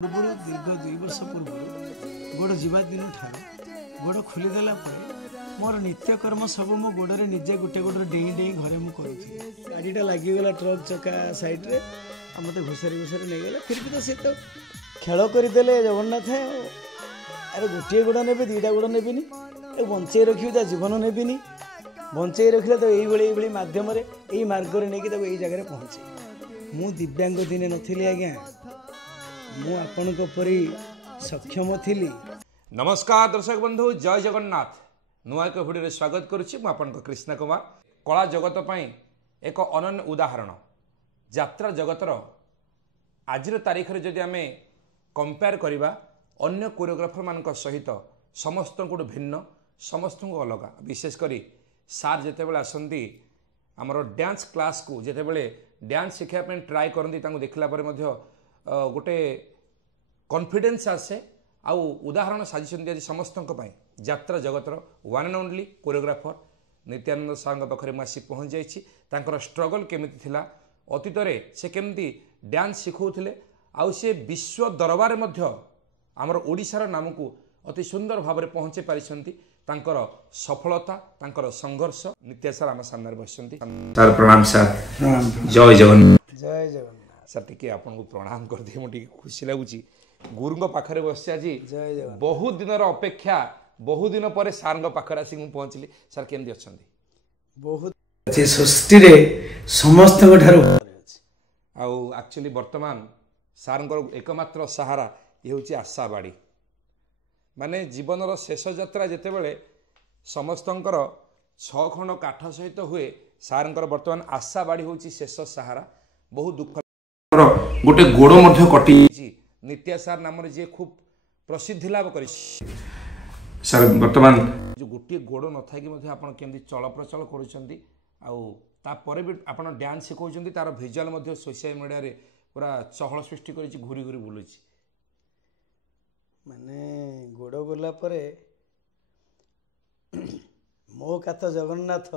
पूर्व दीर्घ 2 वर्ष पूर्व गोड़ जीवा दिन ठार गोड़ खोलीदेला मोर नित्यकर्म सब मो गोड़े निजे गोटे गोटे डेई डेई घरे मुझे करूँ गाड़ीटा लगिगला ट्रक चक्का सैड्रे मत घुसारी घुसारी नहीं गला फिर भी तो सी तो खेल करदे जगन्नाथ अरे गोटे गोड़ ने दीटा गोड़ नेबिनी बंचे रखी जीवन नेबिनी बंचे रखिले तो ये मध्यम यही मार्ग नहीं जगह पहुँचे मु दिव्यांग दिने नी आज्ञा मु आपनको परी सक्षम थिली। नमस्कार दर्शक बंधु जय जगन्नाथ नुआ एक भिडियो स्वागत करुच्ची मुझे कृष्ण कुमार कला जगत पर एक अनन्य उदाहरण यात्रा जगतर आज तारीख में जदि आम कंपेयर करवा अन्य कोरियोग्राफर मान सहित समस्त भिन्न समस्त अलग विशेषकर सार जितेबाला आसती आमर डांस क्लास को जितेबाला डांस शिखापी ट्राए करती देखला गोटे कॉन्फिडेंस आसे आउ उदाहरण साजिशंती आज समस्त यात्रा जगतर one and only choreographer Nityananda सार पाखे मुझे पहुँच जाइए स्ट्रगल केमिति थिला अतीत से केमती डांस शिखौले आउ से विश्व दरबार आमर ओडिशार नाम को अति सुंदर भाव में पहुँचे पारिछंती तांकर सफलता तांकर संघर्ष नित्या सर आम सामने बसंती सर प्रणाम सर जय जगन्नाथ जय जगन्नाथ सर टी आपको प्रणाम कर दिए मुझे खुशी लगुच गुरु पाखे बस आज बहुत दिन अपेक्षा बहुत दिन पर सार पाखे आसिक पहुँचली सर केमती अच्छा बहुत सृष्टि समस्त एक्चुअली वर्तमान सार एकमात्र सहारा ये हूँ आशाबाड़ी माने जीवन शेष यात्रा जितेबाला समस्तंकर 6 खंड काठ सहित हुए सार वर्तमान आशाबाड़ी हूँ शेष सहारा बहुत दुख गोटे गोड़ कटि नित्या सार नाम जी खूब प्रसिद्धि लाभ कर सर वर्तमान जो गोटे गोड़ न थी आप चल प्रचल कर भी आप डांस शिखा तार भिजुआल सोशल मीडिया रे पूरा चहल सृष्टि कर घूरी घूरी बुलूँ माने गोड़ गला परे मो कात जगन्नाथ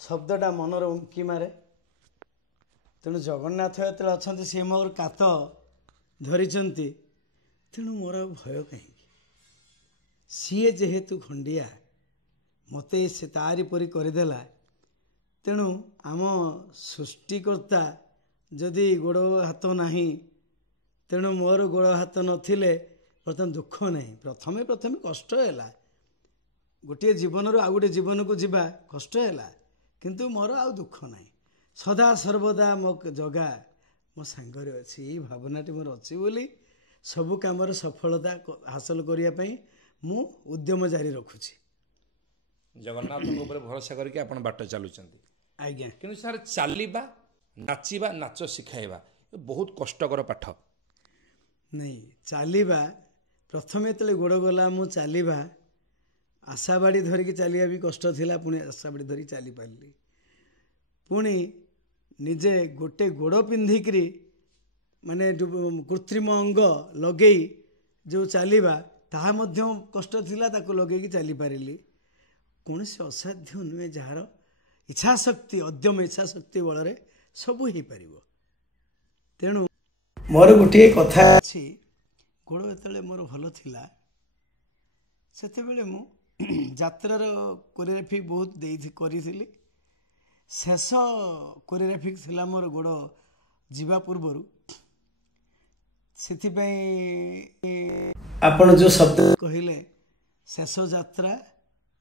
शब्दटा मनर उंकी मारे तेणु जगन्नाथ जो अच्छा सी मोर कात धरी तेणु मोर भय कहीं सीए जेहेतु खंडिया मत से तारी परी करदेला तेणु आम सृष्टिकर्ता जदि गोड़ हाथ नाही तेणु मोर गोड़ हाथ नथिले बर्तमान दुख नहीं प्रथमे प्रथमे कष्ट है गोटे जीवन रू आ गोटे जीवन को जीवा कष्ट है किंतु मोर आ दुख नहीं सदा सर्वदा मो जगा मो सांगरे अच्छी यही भावनाटी मोर अच्छी बोली सबु काम सफलता हासिल करने मु उद्यम जारी रखुची जगन्नाथ भरोसा करके आपण बाट चलुचंती आज्ञा कि सर चलवा नाचिबा नाच शिखाइबा बहुत कष्टकर पाठ नहीं चलवा प्रथमे जो गोड़ गला मु चलवा आशाबाड़ी धरिकी चलिया भी कष्ट थिला पुणी आशाबाड़ी धरी चली पारली पुणी निजे गोटे गोड़ पिंधिकी माने कृत्रिम अंग लगे जो चलवा ताहा मध्य कष्ट थिला ताको लगे चली पारिली कौन से असाध्य नुहे जार इच्छा शक्ति अद्यम इच्छा शक्ति बल सब हो पार तेणु मोर गोटे कथा अच्छी गोड़ जो मोर भल थिला सेते बेले मु यात्रार कोरियोग्राफी बहुत करी शेष कोरियोग्राफी थिला मोर गोड़ जीवा पूर्वर से आपण जो शब्द कहले शेष यात्रा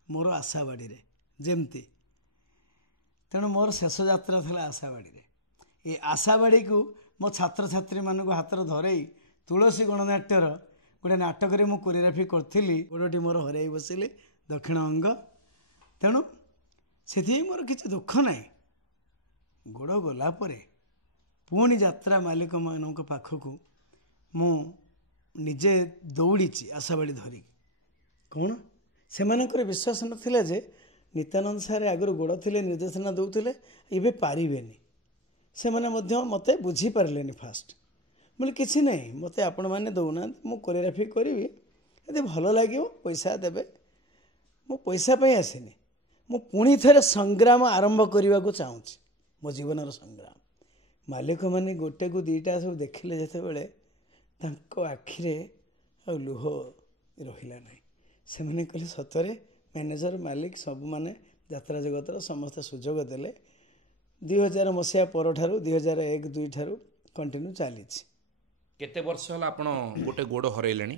मोर आशाबाड़ी रे जेमती तेणु मोर शेष यात्रा थिला आशाबाड़ी रे ये आशाबाड़ी को मो छात्र छात्री मानक हाथ धरई तुलसी गणनाट्यर गोटे नाटक मु कोरियोग्राफी करी गोड़टी मोर हर बसिले दक्षिण अंग तेणु से मोर किसी दुख ना गोड़ गला पुणी यात्रा मालिक मान पाखक मु निजे दौड़ी आशाबाड़ी धरिकी कौन से विश्वास नाला जे नित्यानंद सारे आगुरी गोड़ थे निर्देशना दौले ये पारे से मत बुझीपारे फास्ट बोले किसी नहीं मत आपण मैंने दौना मु कोरियोग्राफी करी यदि भल लगे पैसा देवे मु पैसा आसनी मु पुणी थे संग्राम आरंभ करने को चाहूँगी मो जीवन संग्राम मालिक मैंने गोटे को दीटा सब देखिले जिते बड़े ତାଙ୍କ ଆଖିରେ ଆଉ ଲୁହ ରହିଲା ନାହିଁ। ସେମାନେ କହିଲେ ସତରେ ମ୍ୟାନେଜର ମାଲିକ ସବୁମାନେ ଯାତ୍ରା ଜଗତର ସମସ୍ତେ ସୁଯୋଗ ଦେଲେ। 2000 ମସିହା ପରଠାରୁ 2001-2 ଠାରୁ କଣ୍ଟିନ୍ୟୁ ଚାଲିଛି। କେତେ ବର୍ଷ ହେଲା ଆପଣ ଗୋଟେ ଗୋଡ଼ ହରାଇଲେଣି?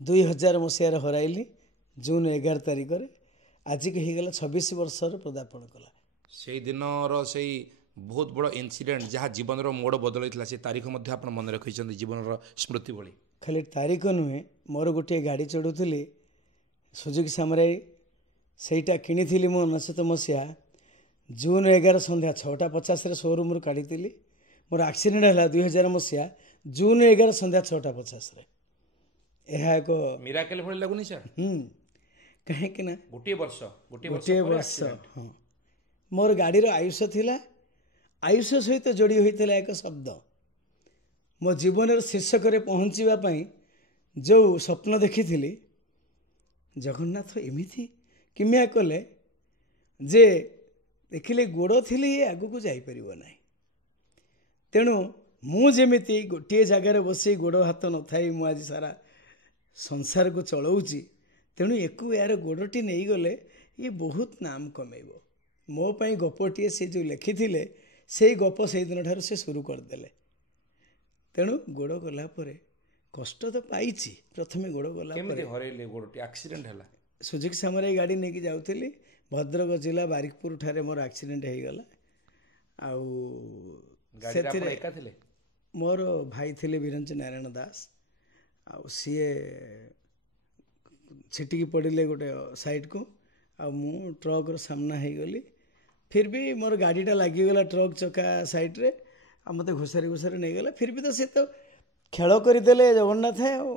2000 ମସିହାରେ ହରାଇଲି ଜୁନ୍ 11 ତାରିଖରେ। ଆଜିକି ହେଇଗଲା 26 ବର୍ଷର ପଦାର୍ପଣ କଲା। ସେଇ ଦିନର ସେଇ ବହୁତ ବଡ଼ ଇନସିଡେଣ୍ଟ ଯାହା ଜୀବନର ମୋଡ଼ ବଦଳାଇଥିଲା ସେ ତାରିଖ ମଧ୍ୟ ଆପଣ ମନେ ରଖିଛନ୍ତି ଜୀବନର ସ୍ମୃତି ଭଳି। ଖାଲି ତାରିଖ ନୁହେଁ, ମୋର ଗୋଟିଏ ଗାଡ଼ି ଚଢ଼ୁଥିଲି ସୁଜୁକି ସାମରାଇ, ସେଇଟା କିଣିଥିଲି ମୁଁ 1999 ମସିହା ଜୁନ୍ 11 ସନ୍ଧ୍ୟା 6:50ରେ ସୋରୁମ୍ରୁ କାଢ଼ିଥିଲି। ମୋର ଆକ୍ସିଡେଣ୍ଟ ହେଲା 2000 ମସିହା ଜୁନ୍ 11 ସନ୍ଧ୍ୟା 6:50ରେ। ଏହା ଏକ ମିରାକେଲ ଭଳି ଲାଗୁନି ସାର୍? କାହିଁକି ନା ଗୋଟିଏ ବର୍ଷ ହଁ, ମୋର ଗାଡ଼ିର ଆୟୁଷ ଥିଲା। ଆୟୁଷ ସହିତ ଯୋଡ଼ି ହୋଇଥିଲା ଏକ ଶବ୍ଦ। ମୋ ଜୀବନର ଶୀର୍ଷକରେ ପହଞ୍ଚିବା ପାଇଁ ଯେଉଁ ସ୍ୱପ୍ନ ଦେଖିଥିଲି, ଜଗନ୍ନାଥ ଏମିତି କିମିଆ କଲେ ଯେ ଦେଖିଲେ ଗୋଡ଼ ଥିଲେ ଇଏ ଆଗକୁ ଯାଇପାରିବ ନାହିଁ। ତେଣୁ ମୁଁ ଯେମିତି ଗୋଟିଏ ଜାଗାରେ ବସି ଗୋଡ଼ ହାତ ନଥାଇ ମୁଁ ଆଜି ସାରା ସଂସାରକୁ ଚଳାଉଛି, ତେଣୁ ଏକୁ ଏହାର ଗୋଡ଼ଟି ନେଇଗଲେ ଇଏ ବହୁତ ନାମ କମେଇବ। ମୋ ପାଇଁ ଗପଟିଏ ସେ ଯେଉଁ ଲେଖିଥିଲେ, ସେଇ ଗପ ସେଇଦିନ ଠାରୁ ସେ ଶୁରୁ କରିଦେଲେ। ତେଣୁ ଗୋଡ଼ ଗଲା ପରେ କଷ୍ଟ ତ ପାଇଛି। ପ୍ରଥମେ ଗୋଡ଼ ଗଲା ପରେ ହରେଇଲେ ଗୋଡ଼ଟି, ଆକ୍ସିଡେଣ୍ଟ ହେଲା। ସୁଜୁକି ସାମରାଇ ଗାଡ଼ି ନେଇକି ଯାଉଥିଲି, ଭଦ୍ରକ ଜିଲ୍ଲା ବାରିକପୁର ଠାରେ ମୋର ଆକ୍ସିଡେଣ୍ଟ ହେଇଗଲା। ଆଉ ସେଥିରେ ଏକା ଥିଲେ? ମୋର ଭାଇ ଥିଲେ ବିରଞ୍ଚି ନାରାୟଣ ଦାସ। ଆଉ ସିଏ ଛିଟିକି ପଡ଼ିଲେ ଗୋଟେ ସାଇଡ଼କୁ, ଆଉ ମୁଁ ଟ୍ରକ୍ର ସାମ୍ନା ହେଇଗଲି। ଫିର୍ ବି ମୋର ଗାଡ଼ିଟା ଲାଗିଗଲା ଟ୍ରକ୍ ଚକା ସାଇଡ଼୍ରେ, ଆଉ ମୋତେ ଘୁଷାରି ଘୁଷାରି ନେଇଗଲା। ଫିର୍ ବି ତ ସେ ତ ଖେଳ କରିଦେଲେ ଜଗନ୍ନାଥ। ଆଉ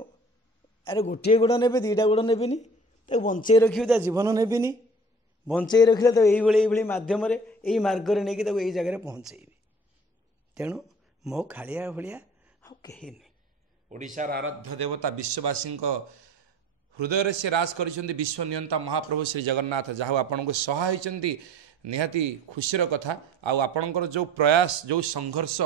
ଆରେ ଗୋଟିଏ ଗୋଡ଼ ନେବେ, 2ଟା ଗୋଡ଼ ନେବିନି, ତାକୁ ବଞ୍ଚେଇ ରଖିବି, ତା ଜୀବନ ନେବିନି। ବଞ୍ଚେଇ ରଖିଲେ ତାକୁ ଏଇଭଳି ମାଧ୍ୟମରେ ଏଇ ମାର୍ଗରେ ନେଇକି ତାକୁ ଏଇ ଜାଗାରେ ପହଞ୍ଚେଇବି। ତେଣୁ ମୋ କାଳିଆ ଭଳିଆ ଆଉ କେହି ନୁହେଁ। ଓଡ଼ିଶାର ଆରାଧ୍ୟ ଦେବତା ବିଶ୍ୱବାସୀଙ୍କ ହୃଦୟରେ ସେ ରାଜ କରିଛନ୍ତି ବିଶ୍ୱ ନିୟନ୍ତା ମହାପ୍ରଭୁ ଶ୍ରୀ ଜଗନ୍ନାଥ, ଯାହା ଆପଣଙ୍କୁ ସହାୟ ହୋଇଛନ୍ତି। ନିହାତି ଖୁସିର କଥା। ଆଉ ଆପଣଙ୍କର ଯେଉଁ ପ୍ରୟାସ, ଯେଉଁ ସଂଘର୍ଷ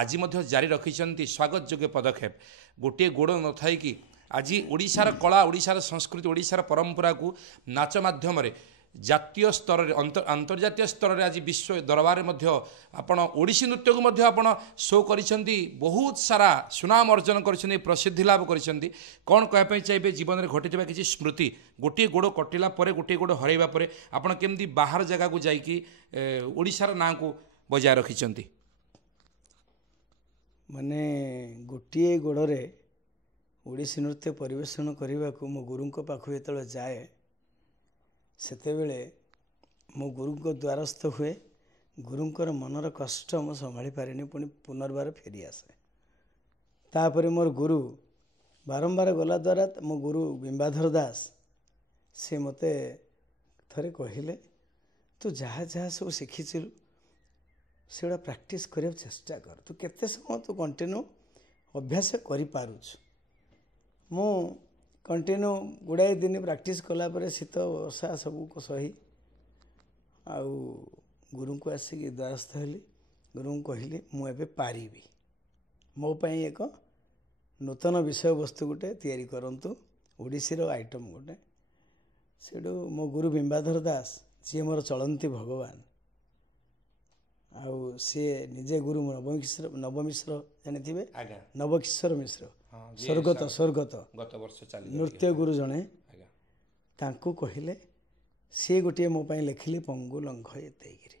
ଆଜି ମଧ୍ୟ ଜାରି ରଖିଛନ୍ତି, ସ୍ୱାଗତ ଯୋଗ୍ୟ ପଦକ୍ଷେପ। ଗୋଟିଏ ଗୋଡ଼ ନଥାଇକି ଆଜି ଓଡ଼ିଶାର କଳା, ଓଡ଼ିଶାର ସଂସ୍କୃତି, ଓଡ଼ିଶାର ପରମ୍ପରାକୁ ନାଚ ମାଧ୍ୟମରେ ଜାତୀୟ ସ୍ତରରେ, ଆନ୍ତର୍ଜାତୀୟ ସ୍ତରରେ ଆଜି ବିଶ୍ୱ ଦରବାରରେ ମଧ୍ୟ ଆପଣ ଓଡ଼ିଶୀ ନୃତ୍ୟକୁ ମଧ୍ୟ ଆପଣ ଶୋ କରିଛନ୍ତି। ବହୁତ ସାରା ସୁନାମ ଅର୍ଜନ କରିଛନ୍ତି, ପ୍ରସିଦ୍ଧି ଲାଭ କରିଛନ୍ତି। କ'ଣ କହିବା ପାଇଁ ଚାହିଁବେ ଜୀବନରେ ଘଟିଥିବା କିଛି ସ୍ମୃତି? ଗୋଟିଏ ଗୋଡ଼ କଟିଲା ପରେ, ଗୋଟିଏ ଗୋଡ଼ ହରାଇବା ପରେ ଆପଣ କେମିତି ବାହାର ଜାଗାକୁ ଯାଇକି ଓଡ଼ିଶାର ନାଁକୁ ବଜାୟ ରଖିଛନ୍ତି? ମାନେ ଗୋଟିଏ ଗୋଡ଼ରେ ଓଡ଼ିଶୀ ନୃତ୍ୟ ପରିବେଷଣ କରିବାକୁ ମୋ ଗୁରୁଙ୍କ ପାଖକୁ ଯେତେବେଳେ ଯାଏ, ସେତେବେଳେ ମୋ ଗୁରୁଙ୍କ ଦ୍ୱାରସ୍ଥ ହୁଏ। ଗୁରୁଙ୍କର ମନର କଷ୍ଟ ମୁଁ ସମ୍ଭାଳି ପାରିନି, ପୁଣି ପୁନର୍ବାର ଫେରିଆସେ। ତାପରେ ମୋର ଗୁରୁ ବାରମ୍ବାର ଗଲା ଦ୍ୱାରା ମୋ ଗୁରୁ ବିମ୍ବାଧର ଦାସ, ସେ ମୋତେ ଥରେ କହିଲେ, ତୁ ଯାହା ଯାହା ସବୁ ଶିଖିଥିଲୁ ସେଗୁଡ଼ା ପ୍ରାକ୍ଟିସ୍ କରିବାକୁ ଚେଷ୍ଟା କର। ତୁ କେତେ ସମୟ ତୁ କଣ୍ଟିନ୍ୟୁ ଅଭ୍ୟାସ କରିପାରୁଛୁ। ମୁଁ କଣ୍ଟିନ୍ୟୁ ଗୁଡ଼ାଏ ଦିନ ପ୍ରାକ୍ଟିସ୍ କଲା ପରେ ଶୀତ ବର୍ଷା ସବୁକୁ ସହି ଆଉ ଗୁରୁଙ୍କୁ ଆସିକି ଦ୍ୱାରସ୍ଥ ହେଲି। ଗୁରୁଙ୍କୁ କହିଲି, ମୁଁ ଏବେ ପାରିବି, ମୋ ପାଇଁ ଏକ ନୂତନ ବିଷୟବସ୍ତୁ ଗୋଟେ ତିଆରି କରନ୍ତୁ, ଓଡ଼ିଶୀର ଆଇଟମ୍ ଗୋଟେ। ସେଠୁ ମୋ ଗୁରୁ ବିମ୍ବାଧର ଦାସ, ଯିଏ ମୋର ଚଳନ୍ତି ଭଗବାନ, ଆଉ ସିଏ ନିଜେ ଗୁରୁ ନବମିଶ୍ର ଜାଣିଥିବେ, ନବକିଶୋର ମିଶ୍ର, ସ୍ୱର୍ଗତ ନୃତ୍ୟ ଗୁରୁ ଜଣେ, ତାଙ୍କୁ କହିଲେ, ସିଏ ଗୋଟିଏ ମୋ ପାଇଁ ଲେଖିଲେ ପଙ୍ଗୁ ଲଙ୍ଘ ଏତେଇକିରି।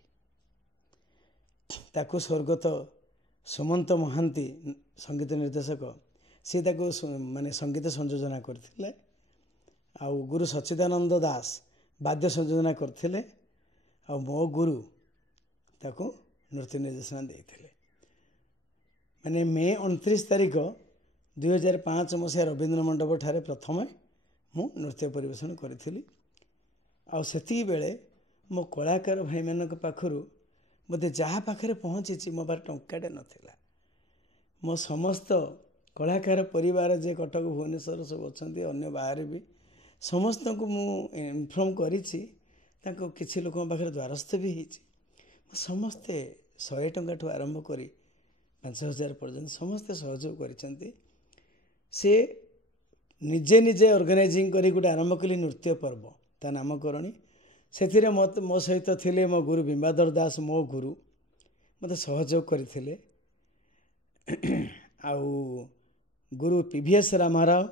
ତାକୁ ସ୍ୱର୍ଗତ ସୁମନ୍ତ ମହାନ୍ତି ସଙ୍ଗୀତ ନିର୍ଦ୍ଦେଶକ, ସିଏ ତାକୁ ମାନେ ସଙ୍ଗୀତ ସଂଯୋଜନା କରିଥିଲେ। ଆଉ ଗୁରୁ ସଚ୍ଚିଦାନନ୍ଦ ଦାସ ବାଦ୍ୟ ସଂଯୋଜନା କରିଥିଲେ। ଆଉ ମୋ ଗୁରୁ ତାକୁ ନୃତ୍ୟ ନିର୍ଦ୍ଦେଶନା ଦେଇଥିଲେ। ମାନେ ମେ 29 ତାରିଖ 2005 ମସିହା ରବୀନ୍ଦ୍ର ମଣ୍ଡପ ଠାରେ ପ୍ରଥମେ ମୁଁ ନୃତ୍ୟ ପରିବେଷଣ କରିଥିଲି। ଆଉ ସେତିକି ବେଳେ ମୋ କଳାକାର ଭାଇମାନଙ୍କ ପାଖରୁ ମୋତେ ଯାହା ପାଖରେ ପହଞ୍ଚିଛି, ମୋ ପାଖରେ ଟଙ୍କାଟେ ନଥିଲା। ମୋ ସମସ୍ତ କଳାକାର ପରିବାର ଯେ କଟକ ଭୁବନେଶ୍ୱର ସବୁ ଅଛନ୍ତି, ଅନ୍ୟ ବାହାରେ ବି ସମସ୍ତଙ୍କୁ ମୁଁ ଇନଫର୍ମ କରିଛି। ତାଙ୍କ କିଛି ଲୋକଙ୍କ ପାଖରେ ଦ୍ୱାରସ୍ଥ ବି ହେଇଛି। ସମସ୍ତେ 100 ଟଙ୍କାଠୁ ଆରମ୍ଭ କରି 5,000 ପର୍ଯ୍ୟନ୍ତ ସମସ୍ତେ ସହଯୋଗ କରିଛନ୍ତି। ସେ ନିଜେ ନିଜେ ଅର୍ଗାନାଇଜିଂ କରି ଗୋଟେ ଆରମ୍ଭ କଲି ନୃତ୍ୟ ପର୍ବ ତା ନାମକରଣୀ। ସେଥିରେ ମୋ ସହିତ ଥିଲେ ମୋ ଗୁରୁ ବିମ୍ବାଧର ଦାସ, ମୋ ଗୁରୁ ମୋତେ ସହଯୋଗ କରିଥିଲେ। ଆଉ ଗୁରୁ PVS ରାମାରାଓ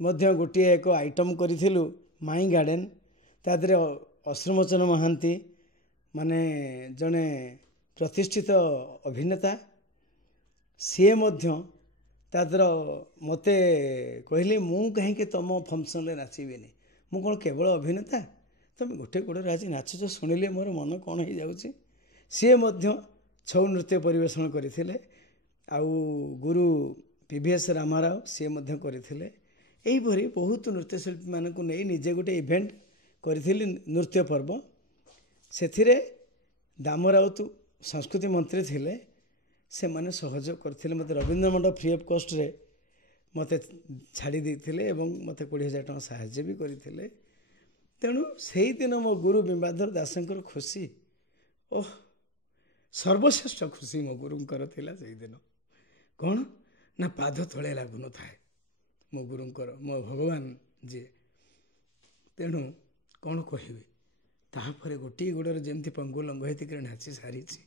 ମଧ୍ୟ ଗୋଟିଏ ଏକ ଆଇଟମ୍ କରିଥିଲୁ ମାଇଁ ଗାର୍ଡ଼େନ। ତା ଦେହରେ ଅଶ୍ରୁମୋଚନ ମହାନ୍ତି ମାନେ ଜଣେ ପ୍ରତିଷ୍ଠିତ ଅଭିନେତା, ସିଏ ମଧ୍ୟ ତା ଦେହର ମୋତେ କହିଲେ ମୁଁ କାହିଁକି ତୁମ ଫଙ୍କସନ୍ରେ ନାଚିବିନି, ମୁଁ କ'ଣ କେବଳ ଅଭିନେତା, ତୁମେ ଗୋଟେ ଗୋଡ଼ରେ ଆଜି ନାଚୁଛ, ଶୁଣିଲେ ମୋର ମନ କ'ଣ ହେଇଯାଉଛି। ସିଏ ମଧ୍ୟ ଛଉ ନୃତ୍ୟ ପରିବେଷଣ କରିଥିଲେ। ଆଉ ଗୁରୁ PVS ରାମାରାଓ ସିଏ ମଧ୍ୟ କରିଥିଲେ। ଏହିପରି ବହୁତ ନୃତ୍ୟଶିଳ୍ପୀମାନଙ୍କୁ ନେଇ ନିଜେ ଗୋଟେ ଇଭେଣ୍ଟ କରିଥିଲି ନୃତ୍ୟ ପର୍ବ। ସେଥିରେ ଦାମ ରାଉତ ସଂସ୍କୃତି ମନ୍ତ୍ରୀ ଥିଲେ, ସେମାନେ ସହଯୋଗ କରିଥିଲେ। ମୋତେ ରବୀନ୍ଦ୍ର ମଣ୍ଡପ ଫ୍ରି ଅଫ୍ କଷ୍ଟରେ ମୋତେ ଛାଡ଼ି ଦେଇଥିଲେ ଏବଂ ମୋତେ 20,000 ଟଙ୍କା ସାହାଯ୍ୟ ବି କରିଥିଲେ। ତେଣୁ ସେଇଦିନ ମୋ ଗୁରୁ ବିମ୍ବାଧର ଦାସଙ୍କର ଖୁସି ସର୍ବଶ୍ରେଷ୍ଠ ଖୁସି ମୋ ଗୁରୁଙ୍କର ଥିଲା ସେଇଦିନ। କ'ଣ ନା ପାଦ ତଳେ ଲାଗୁନଥାଏ ମୋ ଗୁରୁଙ୍କର, ମୋ ଭଗବାନ ଯିଏ। ତେଣୁ କ'ଣ କହିବି, ତାପରେ ଗୋଟିଏ ଗୋଡ଼ରେ ଯେମିତି ପଙ୍ଗୁ ଲଙ୍ଗ ହେଇତିକରି ନାଚି ସାରିଛି।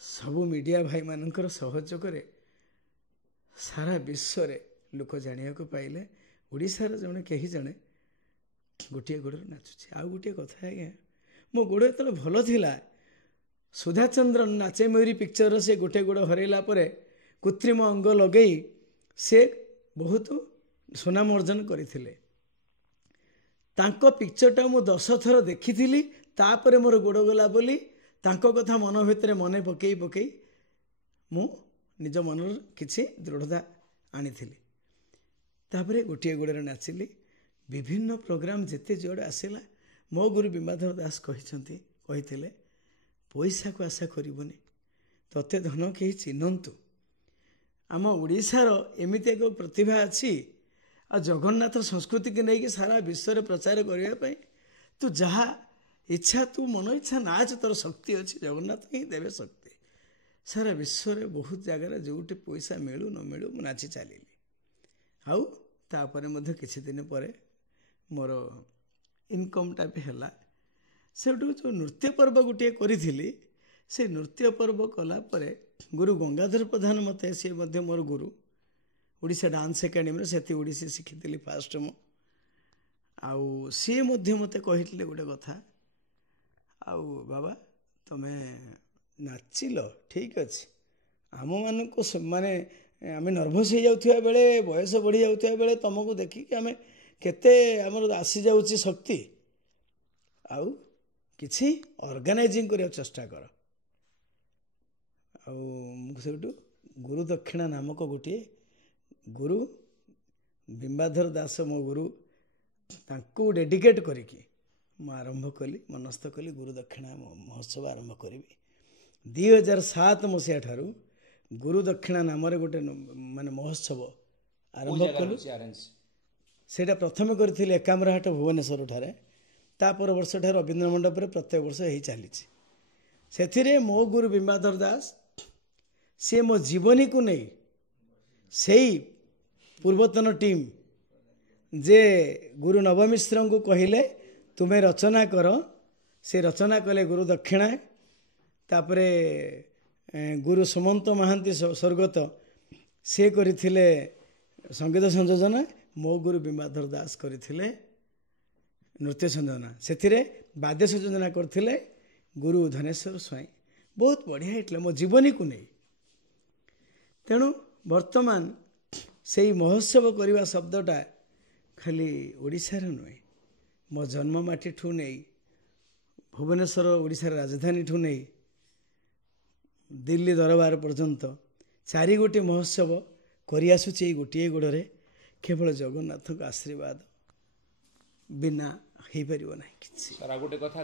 ସବୁ ମିଡ଼ିଆ ଭାଇମାନଙ୍କର ସହଯୋଗରେ ସାରା ବିଶ୍ୱରେ ଲୋକ ଜାଣିବାକୁ ପାଇଲେ ଓଡ଼ିଶାର କେହି ଜଣେ ଗୋଟିଏ ଗୋଡ଼ରେ ନାଚୁଛି। ଆଉ ଗୋଟିଏ କଥା ଆଜ୍ଞା, ମୋ ଗୋଡ଼ ଯେତେବେଳେ ଭଲ ଥିଲା, ସୁଧାଚନ୍ଦ୍ରନ ନାଚେ ମୟୁରୀ ପିକ୍ଚରର ସେ ଗୋଟେ ଗୋଡ଼ ହରାଇଲା ପରେ କୃତ୍ରିମ ଅଙ୍ଗ ଲଗେଇ ସେ ବହୁତ ସୁନାମ ଅର୍ଜନ କରିଥିଲେ। ତାଙ୍କ ପିକ୍ଚରଟା ମୁଁ 10 ଥର ଦେଖିଥିଲି। ତାପରେ ମୋର ଗୋଡ଼ ଗଲା ବୋଲି ତାଙ୍କ କଥା ମନ ଭିତରେ ମନେ ପକେଇ ପକେଇ ମୁଁ ନିଜ ମନର କିଛି ଦୃଢ଼ତା ଆଣିଥିଲି। ତାପରେ ଗୋଟିଏ ଗୋଡ଼ରେ ନାଚିଲି। ବିଭିନ୍ନ ପ୍ରୋଗ୍ରାମ ଯେତେ ଯୁଆଡ଼େ ଆସିଲା, ମୋ ଗୁରୁ ବିମ୍ବାଧର ଦାସ କହିଥିଲେ ପଇସାକୁ ଆଶା କରିବୁନି, ତତେ ଧନ କେହି ଚିହ୍ନନ୍ତୁ। ଆମ ଓଡ଼ିଶାର ଏମିତି ଏକ ପ୍ରତିଭା ଅଛି, ଆଉ ଜଗନ୍ନାଥ ସଂସ୍କୃତିକୁ ନେଇକି ସାରା ବିଶ୍ୱରେ ପ୍ରଚାର କରିବା ପାଇଁ ତୁ ଯାହା ଇଚ୍ଛା, ତୁ ମନ ଇଚ୍ଛା ନାଚ, ତୋର ଶକ୍ତି ଅଛି, ଜଗନ୍ନାଥ ହିଁ ଦେବେ ଶକ୍ତି। ସାରା ବିଶ୍ୱରେ ବହୁତ ଜାଗାରେ ଯେଉଁଠି ପଇସା ମିଳୁ ନ ମିଳୁ ମୁଁ ନାଚି ଚାଲିଲି। ଆଉ ତାପରେ ମଧ୍ୟ କିଛି ଦିନ ପରେ ମୋର ଇନକମ୍ଟା ବି ହେଲା। ସେଠୁ ଯେଉଁ ନୃତ୍ୟ ପର୍ବ ଗୋଟିଏ କରିଥିଲି, ସେ ନୃତ୍ୟ ପର୍ବ କଲା ପରେ ଗୁରୁ ଗଙ୍ଗାଧର ପ୍ରଧାନ ମୋତେ, ସିଏ ମଧ୍ୟ ମୋର ଗୁରୁ, ଓଡ଼ିଶା ଡାନ୍ସ ଏକାଡେମୀରେ ସେଠି ଓଡ଼ିଶୀ ଶିଖିଥିଲି ଫାଷ୍ଟ ମୁଁ। ଆଉ ସିଏ ମଧ୍ୟ ମୋତେ କହିଥିଲେ ଗୋଟେ କଥା, ଆଉ ବାବା ତମେ ନାଚିଲ ଠିକ୍ ଅଛି, ଆମମାନଙ୍କୁ ମାନେ ଆମେ ନର୍ଭସ୍ ହେଇଯାଉଥିବା ବେଳେ, ବୟସ ବଢ଼ି ଯାଉଥିବା ବେଳେ ତମକୁ ଦେଖିକି ଆମେ କେତେ ଆମର ଆସିଯାଉଛି ଶକ୍ତି, ଆଉ କିଛି ଅର୍ଗାନାଇଜିଂ କରିବାକୁ ଚେଷ୍ଟା କର। ଆଉ ମୁଁ ସେଇଠୁ ଗୁରୁ ଦକ୍ଷିଣା ନାମକ ଗୋଟିଏ ଗୁରୁ ବିମ୍ବାଧର ଦାସ ମୋ ଗୁରୁ, ତାଙ୍କୁ ଡେଡିକେଟ୍ କରିକି ମୁଁ ଆରମ୍ଭ କଲି, ମନସ୍ଥ କଲି ଗୁରୁ ଦକ୍ଷିଣା ମହୋତ୍ସବ ଆରମ୍ଭ କରିବି। 2007 ମସିହା ଠାରୁ ଗୁରୁ ଦକ୍ଷିଣା ନାମରେ ଗୋଟେ ମାନେ ମହୋତ୍ସବ ଆରମ୍ଭ କଲୁ। ସେଇଟା ପ୍ରଥମେ କରିଥିଲି ଏକାମ୍ରହାଟ ଭୁବନେଶ୍ୱର ଠାରେ, ତା ପର ବର୍ଷ ଠାରୁ ରବୀନ୍ଦ୍ର ମଣ୍ଡପରେ ପ୍ରତ୍ୟେକ ବର୍ଷ ହେଇ ଚାଲିଛି। ସେଥିରେ ମୋ ଗୁରୁ ବିମ୍ବାଧର ଦାସ ସିଏ ମୋ ଜୀବନୀକୁ ନେଇ ସେଇ ପୂର୍ବତନ ଟିମ୍ ଯେ ଗୁରୁ ନବମିଶ୍ରଙ୍କୁ କହିଲେ ତୁମେ ରଚନା କର, ସେ ରଚନା କଲେ ଗୁରୁ ଦକ୍ଷିଣା। ତାପରେ ଗୁରୁ ସୁମନ୍ତ ମହାନ୍ତି ସ୍ୱର୍ଗତ ସିଏ କରିଥିଲେ ସଙ୍ଗୀତ ସଂଯୋଜନା, ମୋ ଗୁରୁ ବିମ୍ବାଧର ଦାସ କରିଥିଲେ ନୃତ୍ୟ ସଂଯୋଜନା। ସେଥିରେ ବାଦ୍ୟ ସଂଯୋଜନା କରିଥିଲେ ଗୁରୁ ଧନେଶ୍ୱର ସ୍ୱାଇଁ। ବହୁତ ବଢ଼ିଆ ହେଇଥିଲା ମୋ ଜୀବନୀକୁ ନେଇ। ତେଣୁ ବର୍ତ୍ତମାନ ସେଇ ମହୋତ୍ସବ କରିବା ଶବ୍ଦଟା ଖାଲି ଓଡ଼ିଶାର ନୁହେଁ, ମୋ ଜନ୍ମମାଟିଠୁ ନେଇ ଭୁବନେଶ୍ୱର ଓଡ଼ିଶାର ରାଜଧାନୀଠୁ ନେଇ ଦିଲ୍ଲୀ ଦରବାର ପର୍ଯ୍ୟନ୍ତ 4 ଗୋଟି ମହୋତ୍ସବ କରିଆସୁଛି ଏଇ ଗୋଟିଏ ଗୋଡ଼ରେ। କେବଳ ଜଗନ୍ନାଥଙ୍କ ଆଶୀର୍ବାଦ ବିନା ହେଇପାରିବ ନାହିଁ କିଛି। ସାର୍ ଆଉ ଗୋଟେ କଥା,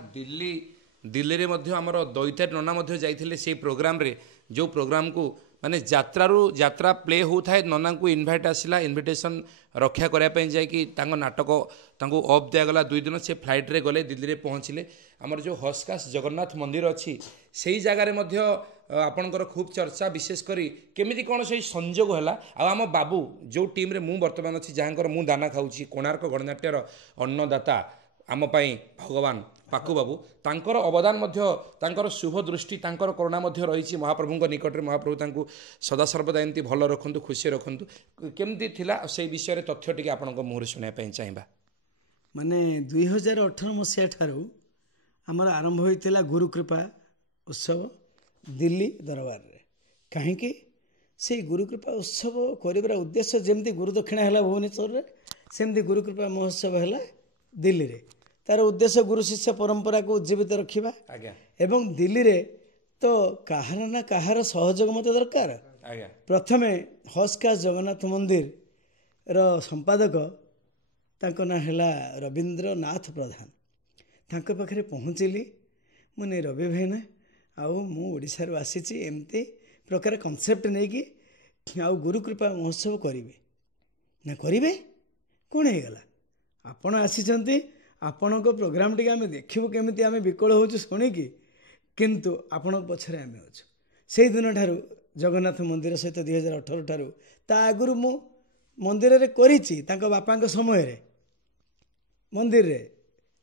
ଦିଲ୍ଲୀରେ ମଧ୍ୟ ଆମର ଦୈତାରୀ ନନା ମଧ୍ୟ ଯାଇଥିଲେ ସେଇ ପ୍ରୋଗ୍ରାମରେ, ଯେଉଁ ପ୍ରୋଗ୍ରାମକୁ माने यात्रा प्ले होता है नना को इनभाइट आसला इनविटेशन रक्षा करने जाकि नाटक ऑफ दिगला 2 दिन से फ्लाइट रे गले दिल्ली रे पहुँचले आमर जो हस्कास जगन्नाथ मंदिर अच्छी से जगार आपणकर खूब चर्चा विशेष करी केमिति कौन से संजोग है आम बाबू जो टीम रे मु वर्तमान अच्छी जहाँकर मु दाना खाऊँ कोणार्क गणनाट्यर अन्नदाता आम भगवान पाकु बाबू तांकर अवदान मध्य तांकर शुभ दृष्टि तांकर करुणा मध्य रही महाप्रभु निकट में महाप्रभु तांको सदा सर्वदा एमती भल रखु खुशी रखु केमती थिला से विषय तथ्य टी आपण मुहर शुणा चाहिए माने 2018 मसीहा ठारू आमर आरंभ होता गुरुकृपा उत्सव दिल्ली दरबार रे कहीं से गुरुकृपा उत्सव कर उद्देश्य जमती गुरुदक्षिणा है भुवनेश्वर रे सेमती गुरुकृपा महोत्सव है दिल्ली रे तार उद्देश्य गुरु शिष्य परंपरा को उज्जीवित रखा एवं दिल्ली रे तो कहार ना कहार सहयोग मत दरकार प्रथम हस्कास जगन्नाथ मंदिर रो संपादक तांको ना है रवींद्र नाथ प्रधान तांको पाखरे पहुँचली मुझे रवि भाई ना आउ मु ओडिशारू आसीची एमती प्रकार कनसेप्ट नहीं कि आउ गुरुकृपा महोत्सव करें ना करें कौन हो गला आपण आसी आपण प्रोग्राम टी आम देखू केमी आम विकल हो शुणिकी किंतु आपण पछरे आम अच्छु से दिन ठारू जगन्नाथ मंदिर सहित 2018 ठारू ता आगुरी मु मंदिर रे करिछि तांको बापांक समय रे मंदिर रे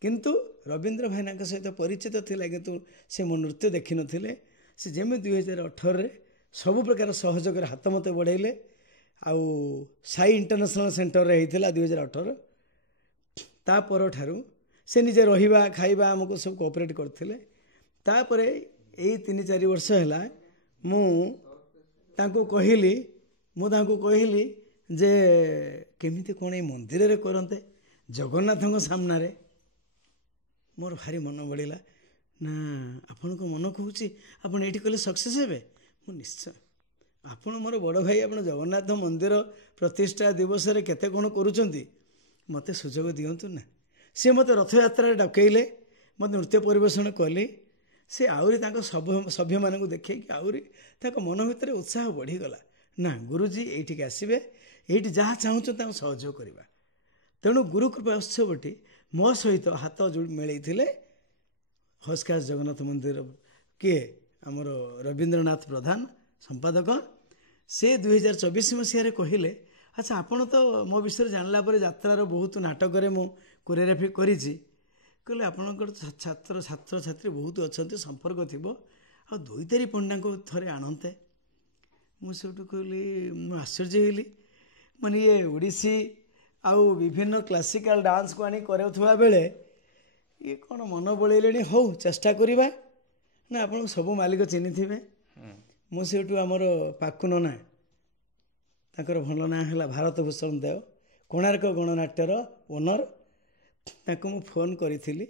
किंतु रवींद्र भाईना सहित परिचित थिला किंतु से मो नृत्य देखि नथिले से जेमे 2018 रे सब प्रकार सहयोग हाथ मत बढ़ाइले आउ साई इंटरनेशनल सेंटर रे हेतिला 2018 ता पर ठारू से निजे रहिबा खाइबा हमको सब कोऑपरेट करथिले तापर एई 3-4 वर्ष हैला मु तांको कहली जे केमिति कोन ए मंदिर रे करंते जगन्नाथଙ୍କ सामना रे मोर भारी मन बढ़िला ना आपण को मन कहूची आपण एठी कले सक्सेस हेबे मु निश्चय आपण मोर बड़ भाई आपण जगन्नाथ मंदिर प्रतिष्ठा दिवस रे केते कोन करूचंती मते सुजोग दियंतु ना से मते रथ यात्रा डकैले मते नृत्य परिवेषण कले से आउरी तांको सभ्य मानकु देखै कि आउरी तांको मन भितर उत्साह बढ़ी गला ना गुरुजी एठी आसीबे एठी जहा चाहूछ ता सहयोग करबा तेणु गुरुकृपा उत्सवटी मो सहित हाथ मिलैथिले हस्कास जगन्नाथ मंदिर किए आमर रवींद्रनाथ प्रधान संपादक से 2024 मसीह कहले अच्छा आपण तो मो विषय जानला पर यात्रार बहुत नाटक मु कोरियोग्राफी करिछि कहले आपणकर छात्र छात्री बहुत अच्छा संपर्क थिबो आ 2 पंडा को थरे आणते मुझे कहली मु आश्चर्य होली माने ये ओडिसी आउ विभिन्न क्लासिकल डांस को आनी करुवा बेले ये कौन मन बड़े हो चेष्टा करवा ना आप सब मालिक चिन्ह थे मुझे आमर पाकु नना ताकर भल ना है भारत भूषण देव कोणार्क गणनाट्यर ओनर ताको मु फोन करी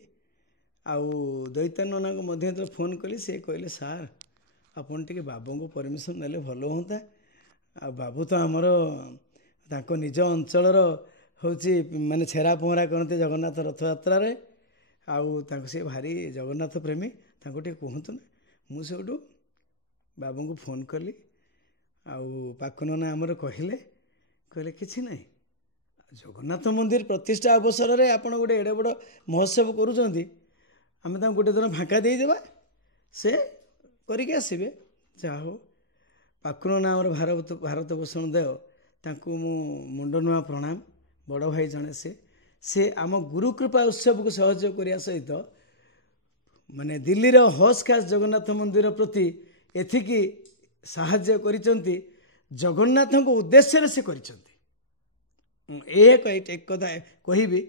आउ दैत्य नना को मध्य फोन कली से कहले सार आपन टिके बाबू को परमिशन देले भल होता आ बाबू तो आमर ताको निज अंचलर होची माने छेरा पहरा करते जगन्नाथ रथ यात्रा रे आउ ताको से भारी जगन्नाथ प्रेमी ताको टे कहतु ना मुझे बाबू को फोन कली आउ पाकुनना आमर कहले कहले किछि नहीं जगन्नाथ मंदिर प्रतिष्ठा अवसर रे आपण गोटे एडे बड़ महोत्सव करूचंती आमे ता गोटे दिन फाँका दे देबा से करिके आसीबे जा हो पाकुनना आमर भारत भूषण देव तांको मु मुंड नुआ प्रणाम बड़ भाई जने से आम गुरुकृपा उत्सव को सहयोग करने सहित माने दिल्ली रो हस्कास जगन्नाथ मंदिर प्रति एथिकी साहाय्य करिसंती जगन्नाथ को उद्देश्य से करिसंती एक कथा कहबी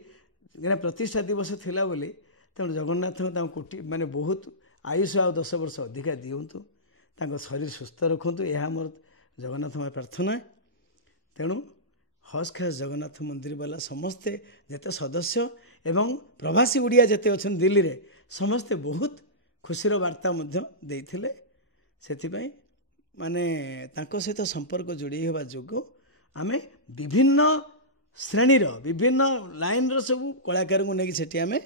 प्रतिष्ठा दिवस थिला बोली तेणु जगन्नाथ कोटी माने बहुत आयुष आ 10 वर्ष अधिका दियंतु तांको शरीर सुस्थ रखंतु यह मोर जगन्नाथ मां प्रार्थना तेणु हस्कास जगन्नाथ मंदिर वाला समस्ते जेते सदस्य एवं प्रवासी उड़िया जेते अच्छा दिल्ली रे समस्ते बहुत खुशीर वार्ता देइथिले सेथिपाई माने तांको सहित संपर्क जोड़ी होगा जोगो आमे विभिन्न श्रेणीर विभिन्न लाइन सब कलाकार को लेकिन सेठी आमे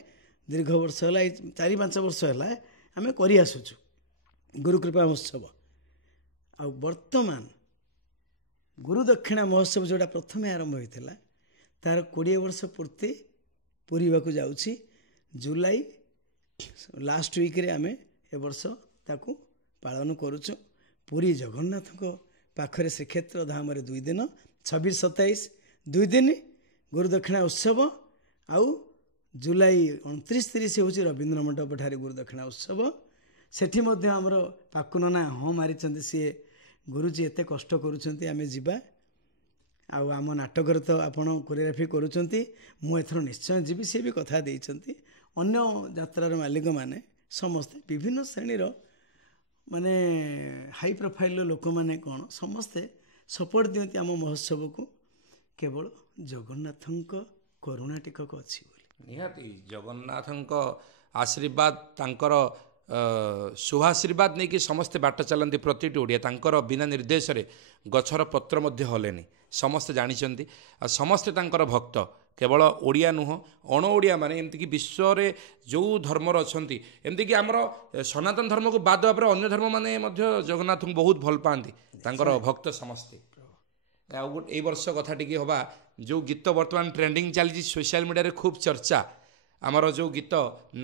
दीर्घ वर्ष है 4-5 वर्ष है आमे करि आसुछु गुरुकृपा महोत्सव ଆଉ ବର୍ତ୍ତମାନ ଗୁରୁ ଦକ୍ଷିଣା ମହୋତ୍ସବ ଯେଉଁଟା ପ୍ରଥମେ ଆରମ୍ଭ ହୋଇଥିଲା ତାର 20 ବର୍ଷ ପୂର୍ତ୍ତି ପୂରିବାକୁ ଯାଉଛି। ଜୁଲାଇ ଲାଷ୍ଟ ୱିକ୍ରେ ଆମେ ଏ ବର୍ଷ ତାକୁ ପାଳନ କରୁଛୁ। ପୁରୀ ଜଗନ୍ନାଥଙ୍କ ପାଖରେ ଶ୍ରୀକ୍ଷେତ୍ର ଧାମରେ 2 ଦିନ 26-27 2 ଦିନ ଗୁରୁ ଦକ୍ଷିଣା ଉତ୍ସବ, ଆଉ ଜୁଲାଇ 29-30 ହେଉଛି ରବୀନ୍ଦ୍ର ମଣ୍ଡପ ଠାରେ ଗୁରୁ ଦକ୍ଷିଣା ଉତ୍ସବ। ସେଠି ମଧ୍ୟ ଆମର ପାକୁନନା ହଁ ମାରିଛନ୍ତି, ସିଏ ଗୁରୁଜୀ ଏତେ କଷ୍ଟ କରୁଛନ୍ତି ଆମେ ଯିବା, ଆଉ ଆମ ନାଟକରେ ତ ଆପଣ କୋରିଓଗ୍ରାଫି କରୁଛନ୍ତି, ମୁଁ ଏଥର ନିଶ୍ଚୟ ଯିବି, ସିଏ ବି କଥା ଦେଇଛନ୍ତି। ଅନ୍ୟ ଯାତ୍ରାର ମାଲିକମାନେ ସମସ୍ତେ ବିଭିନ୍ନ ଶ୍ରେଣୀର ମାନେ ହାଇ ପ୍ରୋଫାଇଲର ଲୋକମାନେ କ'ଣ ସମସ୍ତେ ସପୋର୍ଟ ଦିଅନ୍ତି ଆମ ମହୋତ୍ସବକୁ, କେବଳ ଜଗନ୍ନାଥଙ୍କ କରୁଣା ଟିକକ ଅଛି ବୋଲି। ନିହାତି ଜଗନ୍ନାଥଙ୍କ ଆଶୀର୍ବାଦ, ତାଙ୍କର ଶୁଭାଶୀର୍ବାଦ ନେଇକି ସମସ୍ତେ ବାଟ ଚାଲନ୍ତି। ପ୍ରତିଟି ଓଡ଼ିଆ ତାଙ୍କର ବିନା ନିର୍ଦ୍ଦେଶରେ ଗଛର ପତ୍ର ମଧ୍ୟ ହଲେନି, ସମସ୍ତେ ଜାଣିଛନ୍ତି। ଆଉ ସମସ୍ତେ ତାଙ୍କର ଭକ୍ତ, କେବଳ ଓଡ଼ିଆ ନୁହଁ, ଅଣ ଓଡ଼ିଆ ମାନେ ଏମିତିକି ବିଶ୍ୱରେ ଯେଉଁ ଧର୍ମର ଅଛନ୍ତି, ଏମିତିକି ଆମର ସନାତନ ଧର୍ମକୁ ବାଦ ଦେବା ପରେ ଅନ୍ୟ ଧର୍ମମାନେ ମଧ୍ୟ ଜଗନ୍ନାଥଙ୍କୁ ବହୁତ ଭଲ ପାଆନ୍ତି, ତାଙ୍କର ଭକ୍ତ ସମସ୍ତେ। ଆଉ ଗୋଟେ ଏଇ ବର୍ଷ କଥା ଟିକେ ହେବା, ଯେଉଁ ଗୀତ ବର୍ତ୍ତମାନ ଟ୍ରେଣ୍ଡିଂ ଚାଲିଛି ସୋସିଆଲ ମିଡ଼ିଆରେ ଖୁବ୍ ଚର୍ଚ୍ଚା, ଆମର ଯେଉଁ ଗୀତ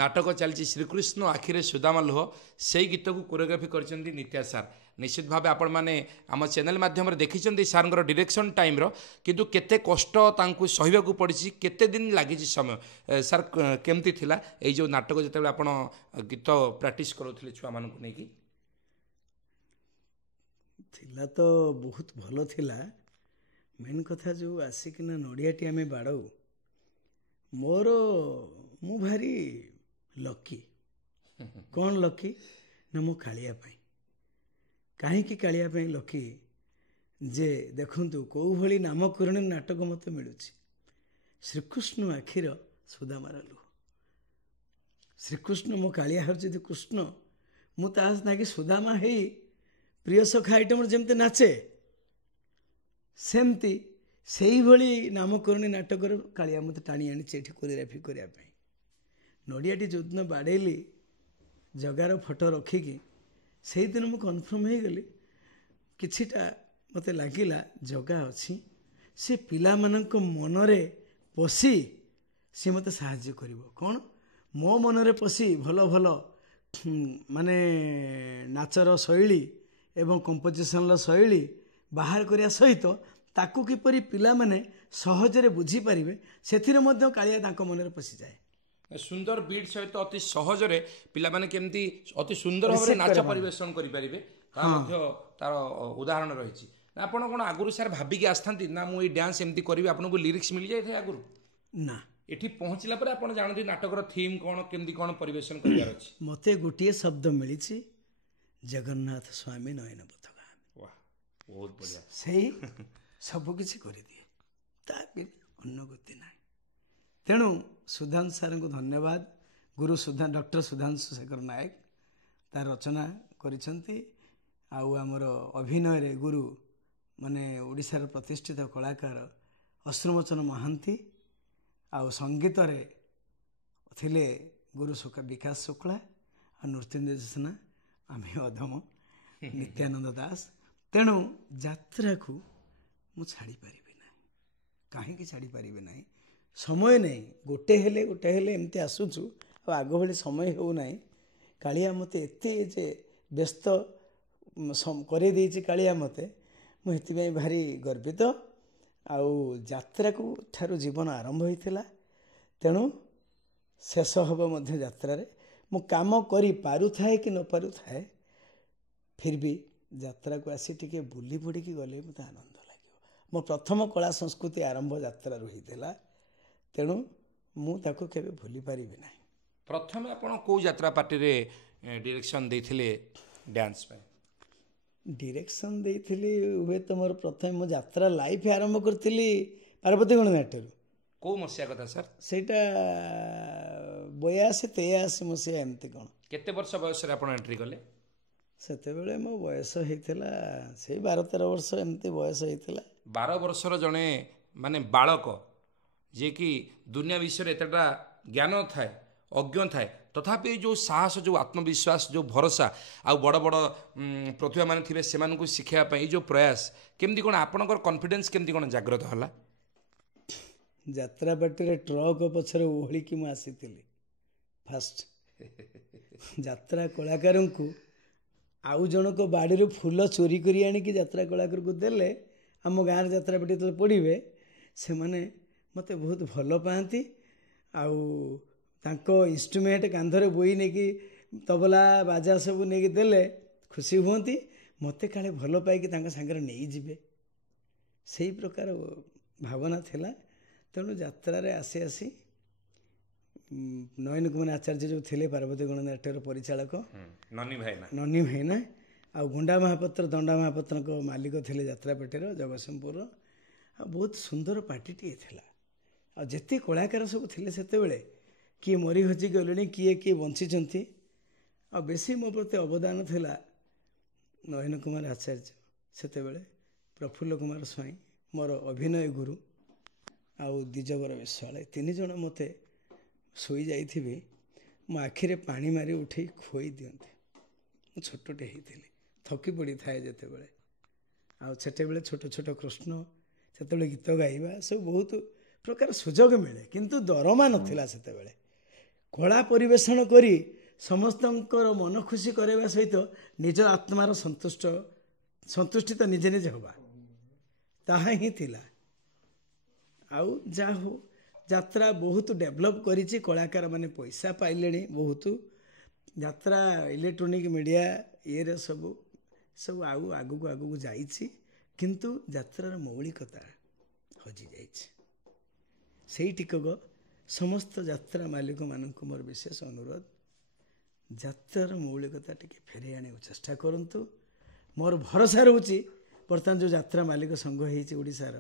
ନାଟକ ଚାଲିଛି ଶ୍ରୀକୃଷ୍ଣ ଆଖିରେ ସୁଦାମା ଲୁହ, ସେଇ ଗୀତକୁ କୋରିଓଗ୍ରାଫି କରିଛନ୍ତି ନିତ୍ୟା ସାର୍। ନିଶ୍ଚିତ ଭାବେ ଆପଣମାନେ ଆମ ଚ୍ୟାନେଲ୍ ମାଧ୍ୟମରେ ଦେଖିଛନ୍ତି ସାର୍ଙ୍କର ଡିରେକ୍ସନ୍ ଟାଇମ୍ର, କିନ୍ତୁ କେତେ କଷ୍ଟ ତାଙ୍କୁ ସହିବାକୁ ପଡ଼ିଛି, କେତେ ଦିନ ଲାଗିଛି ସମୟ। ସାର୍ କେମିତି ଥିଲା ଏଇ ଯେଉଁ ନାଟକ ଯେତେବେଳେ ଆପଣ ଗୀତ ପ୍ରାକ୍ଟିସ୍ କରୁଥିଲେ ଛୁଆମାନଙ୍କୁ ନେଇକି? ଥିଲା ତ ବହୁତ ଭଲ ଥିଲା। ମେନ୍ କଥା ଯେଉଁ ଆସିକିନା ନଡ଼ିଆଟି ଆମେ ବାଡ଼ଉ, ମୁଁ ଭାରି ଲକି। କ'ଣ ଲକି ନା ମୁଁ କାଳିଆ ପାଇଁ। କାହିଁକି କାଳିଆ ପାଇଁ ଲକି? ଯେ ଦେଖନ୍ତୁ କେଉଁଭଳି ନାମକରଣୀ ନାଟକ ମୋତେ ମିଳୁଛି। ଶ୍ରୀକୃଷ୍ଣ ଆଖିର ସୁଦାମାର ଲୁହ। ଶ୍ରୀକୃଷ୍ଣ ମୋ କାଳିଆ ହେଉଛି ଯଦି କୃଷ୍ଣ, ମୁଁ ତା ନାକି ସୁଦାମା ହେଇ ପ୍ରିୟ ସଖା ଆଇଟମରେ ଯେମିତି ନାଚେ, ସେମିତି ସେଇଭଳି ନାମକରଣୀ ନାଟକର କାଳିଆ ମୋତେ ଟାଣି ଆଣିଛି ଏଠି କୋରିଓଗ୍ରାଫି କରିବା ପାଇଁ। ନଡ଼ିଆଟି ଯେଉଁଦିନ ବାଡ଼େଇଲି ଜଗାର ଫଟୋ ରଖିକି, ସେଇଦିନ ମୁଁ କନଫର୍ମ ହେଇଗଲି, କିଛିଟା ମୋତେ ଲାଗିଲା ଜଗା ଅଛି, ସେ ପିଲାମାନଙ୍କ ମନରେ ପଶି ସେ ମୋତେ ସାହାଯ୍ୟ କରିବ। କ'ଣ ମୋ ମନରେ ପଶି ଭଲ ଭଲ ମାନେ ନାଚର ଶୈଳୀ ଏବଂ କମ୍ପୋଜିସନର ଶୈଳୀ ବାହାର କରିବା ସହିତ ତାକୁ କିପରି ପିଲାମାନେ ସହଜରେ ବୁଝିପାରିବେ, ସେଥିରେ ମଧ୍ୟ କାଳିଆ ତାଙ୍କ ମନରେ ପଶିଯାଏ। ସୁନ୍ଦର ବିଟ୍ ସହିତ ଅତି ସହଜରେ ପିଲାମାନେ କେମିତି ଅତି ସୁନ୍ଦର ଭାବରେ ନାଚ ପରିବେଷଣ କରିପାରିବେ, ତାହା ମଧ୍ୟ ତାର ଉଦାହରଣ ରହିଛି। ଆପଣ କ'ଣ ଆଗରୁ ସାର୍ ଭାବିକି ଆସିଥାନ୍ତି ନା ମୁଁ ଏଇ ଡ୍ୟାନ୍ସ ଏମିତି କରିବି? ଆପଣଙ୍କୁ ଲିରିକ୍ସ ମିଳିଯାଇଥାଏ ଆଗରୁ? ନା, ଏଠି ପହଞ୍ଚିଲା ପରେ ଆପଣ ଜାଣନ୍ତି ନାଟକର ଥିମ୍ କ'ଣ, କେମିତି କ'ଣ ପରିବେଷଣ କରିବାର ଅଛି। ମୋତେ ଗୋଟିଏ ଶବ୍ଦ ମିଳିଛି, ଜଗନ୍ନାଥ ସ୍ୱାମୀ ନୟନ ପଥଗାମୀ। ବହୁତ ବଢ଼ିଆ। ସେଇ ସବୁ କିଛି କରିଦିଏ, ତା ଅନ୍ୟ ଗତି ନାହିଁ। ତେଣୁ ସୁଧାଂଶୁ ସାର୍ଙ୍କୁ ଧନ୍ୟବାଦ। ଗୁରୁ ଡକ୍ଟର ସୁଧାଂଶୁ ଶେଖର ନାୟକ ତାର ରଚନା କରିଛନ୍ତି, ଆଉ ଆମର ଅଭିନୟରେ ଗୁରୁ ମାନେ ଓଡ଼ିଶାର ପ୍ରତିଷ୍ଠିତ କଳାକାର ଅଶ୍ରୁମୋଚନ ମହାନ୍ତି, ଆଉ ସଙ୍ଗୀତରେ ଥିଲେ ଗୁରୁ ବିକାଶ ଶୁକ୍ଳା, ଆଉ ନୃତ୍ୟ ନିର୍ଦ୍ଦେଶନା ଆମେ ଅଧମ ନିତ୍ୟାନନ୍ଦ ଦାସ। ତେଣୁ ଯାତ୍ରାକୁ ମୁଁ ଛାଡ଼ିପାରିବି ନାହିଁ। କାହିଁକି ଛାଡ଼ିପାରିବି ନାହିଁ? ସମୟ ନାହିଁ, ଗୋଟେ ହେଲେ ଏମିତି ଆସୁଛୁ, ଆଉ ଆଗ ଭଳି ସମୟ ହେଉନାହିଁ। କାଳିଆ ମୋତେ ଏତେ ଯେ ବ୍ୟସ୍ତ କରେଇ ଦେଇଛି କାଳିଆ ମୋତେ, ମୁଁ ସେଥିପାଇଁ ଭାରି ଗର୍ବିତ। ଆଉ ଯାତ୍ରାକୁ ଠାରୁ ଜୀବନ ଆରମ୍ଭ ହୋଇଥିଲା, ତେଣୁ ଶେଷ ହେବ ମଧ୍ୟ ଯାତ୍ରାରେ। ମୁଁ କାମ କରି ପାରୁଥାଏ କି ନ ପାରୁଥାଏ, ଫିର୍ ବି ଯାତ୍ରାକୁ ଆସି ଟିକେ ବୁଲି ପଡ଼ିକି ଗଲେ ମୋତେ ଆନନ୍ଦ ଲାଗିବ। ମୋ ପ୍ରଥମ କଳା ସଂସ୍କୃତି ଆରମ୍ଭ ଯାତ୍ରାରୁ ହୋଇଥିଲା, ତେଣୁ ମୁଁ ତାକୁ କେବେ ଭୁଲି ପାରିବି ନାହିଁ। ପ୍ରଥମେ ଆପଣ କେଉଁ ଯାତ୍ରା ପାର୍ଟିରେ ଡିରେକ୍ସନ୍ ଦେଇଥିଲେ ଡ୍ୟାନ୍ସ ପାଇଁ? ଡିରେକ୍ସନ୍ ଦେଇଥିଲି ହୁଏତ ମୋର ପ୍ରଥମେ ମୁଁ ଯାତ୍ରା ଲାଇଫ୍ ଆରମ୍ଭ କରିଥିଲି ପାର୍ବତୀଗଣ ନାଟ୍ୟରୁ। କେଉଁ ମସିହା କଥା ସାର୍? ସେଇଟା 82-83 ମସିହା ଏମିତି କ'ଣ। କେତେ ବର୍ଷ ବୟସରେ ଆପଣ ଏଣ୍ଟ୍ରି କଲେ? ସେତେବେଳେ ମୋ ବୟସ ହେଇଥିଲା ସେଇ 12-13 ବର୍ଷ ଏମିତି ବୟସ ହେଇଥିଲା। 12 ବର୍ଷର ଜଣେ ମାନେ ବାଳକ, ଯିଏକି ଦୁନିଆ ବିଷୟରେ ଏତେଟା ଜ୍ଞାନ ଥାଏ, ଅଜ୍ଞ ଥାଏ ତଥାପି ଏଇ ଯେଉଁ ସାହସ ଯେଉଁ ଆତ୍ମବିଶ୍ୱାସ ଯେଉଁ ଭରସା ଆଉ ବଡ଼ ବଡ଼ ପ୍ରତିଭାମାନେ ଥିବେ ସେମାନଙ୍କୁ ଶିଖାଇବା ପାଇଁ ଏଇ ଯେଉଁ ପ୍ରୟାସ କେମିତି କ'ଣ ଆପଣଙ୍କର କନଫିଡେନ୍ସ କେମିତି କ'ଣ ଜାଗ୍ରତ ହେଲା? ଯାତ୍ରା ପାର୍ଟିରେ ଟ୍ରକ୍ ପଛରେ ଓହଳିକି ମୁଁ ଆସିଥିଲି ଫାଷ୍ଟ। ଯାତ୍ରା କଳାକାରଙ୍କୁ ଆଉ ଜଣକ ବାଡ଼ିରୁ ଫୁଲ ଚୋରି କରି ଆଣିକି ଯାତ୍ରା କଳାକାରକୁ ଦେଲେ ଆମ ଗାଁରେ ଯାତ୍ରା ପାର୍ଟି ଯେତେବେଳେ ପଡ଼ିବେ ସେମାନେ ମୋତେ ବହୁତ ଭଲ ପାଆନ୍ତି। ଆଉ ତାଙ୍କ ଇନଷ୍ଟ୍ରୁମେଣ୍ଟ କାନ୍ଧରେ ବୋଇ ନେଇକି ତବଲା ବାଜା ସବୁ ନେଇକି ଦେଲେ ଖୁସି ହୁଅନ୍ତି। ମୋତେ କାଳେ ଭଲ ପାଇକି ତାଙ୍କ ସାଙ୍ଗରେ ନେଇଯିବେ ସେଇ ପ୍ରକାର ଭାବନା ଥିଲା। ତେଣୁ ଯାତ୍ରାରେ ଆସି ଆସି ନୟନ କୁମାର ଆଚାର୍ଯ୍ୟ ଯେଉଁ ଥିଲେ ପାର୍ବତୀ ଗଣନାଟ୍ୟର ପରିଚାଳକ ନନୀ ଭାଇନା ଆଉ ଗୁଣ୍ଡା ମହାପାତ୍ର ଦଣ୍ଡା ମହାପାତ୍ରଙ୍କ ମାଲିକ ଥିଲେ ଯାତ୍ରା ପାର୍ଟିର ଜଗତସିଂହପୁରର। ଆଉ ବହୁତ ସୁନ୍ଦର ପାର୍ଟିଟିଏ ଥିଲା। ଆଉ ଯେତେ କଳାକାର ସବୁ ଥିଲେ ସେତେବେଳେ କିଏ ମରି ହଜି ଗଲେଣି କିଏ କିଏ ବଞ୍ଚିଛନ୍ତି। ଆଉ ବେଶୀ ମୋ ପ୍ରତି ଅବଦାନ ଥିଲା ନୟନ କୁମାର ଆଚାର୍ଯ୍ୟ ସେତେବେଳେ, ପ୍ରଫୁଲ୍ଲ କୁମାର ସ୍ୱାଇଁ ମୋର ଅଭିନୟ ଗୁରୁ, ଆଉ ଦ୍ୱିଜବର ବିଶ୍ୱାଳ। ତିନି ଜଣ ମୋତେ ଶୋଇଯାଇଥିବେ ମୋ ଆଖିରେ ପାଣି ମାରି ଉଠେଇ ଖୋଇ ଦିଅନ୍ତି। ମୁଁ ଛୋଟଟେ ହେଇଥିଲି, ଥକି ପଡ଼ିଥାଏ ଯେତେବେଳେ। ଆଉ ସେତେବେଳେ ଛୋଟ ଛୋଟ କୃଷ୍ଣ ସେତେବେଳେ ଗୀତ ଗାଇବା ସବୁ ବହୁତ ପ୍ରକାର ସୁଯୋଗ ମିଳେ, କିନ୍ତୁ ଦରମା ନଥିଲା ସେତେବେଳେ। କଳା ପରିବେଷଣ କରି ସମସ୍ତଙ୍କର ମନ ଖୁସି କରାଇବା ସହିତ ନିଜ ଆତ୍ମାର ସନ୍ତୁଷ୍ଟି ତ ନିଜେ ନିଜେ ହେବା, ତାହା ହିଁ ଥିଲା। ଆଉ ଯାହା ହଉ ଯାତ୍ରା ବହୁତ ଡେଭଲପ୍ କରିଛି, କଳାକାରମାନେ ପଇସା ପାଇଲେଣି ବହୁତ। ଯାତ୍ରା ଇଲେକ୍ଟ୍ରୋନିକ୍ ମିଡ଼ିଆ ଇଏରେ ସବୁ ଆଉ ଆଗକୁ ଆଗକୁ ଯାଇଛି, କିନ୍ତୁ ଯାତ୍ରାର ମୌଳିକତା ହଜିଯାଇଛି। ସେଇ ଟିକକ ସମସ୍ତ ଯାତ୍ରା ମାଲିକମାନଙ୍କୁ ମୋର ବିଶେଷ ଅନୁରୋଧ, ଯାତ୍ରାର ମୌଳିକତା ଟିକେ ଫେରାଇ ଆଣିବାକୁ ଚେଷ୍ଟା କରନ୍ତୁ। ମୋର ଭରସା ରହୁଛି ବର୍ତ୍ତମାନ ଯେଉଁ ଯାତ୍ରା ମାଲିକ ସଂଘ ହେଇଛି ଓଡ଼ିଶାର,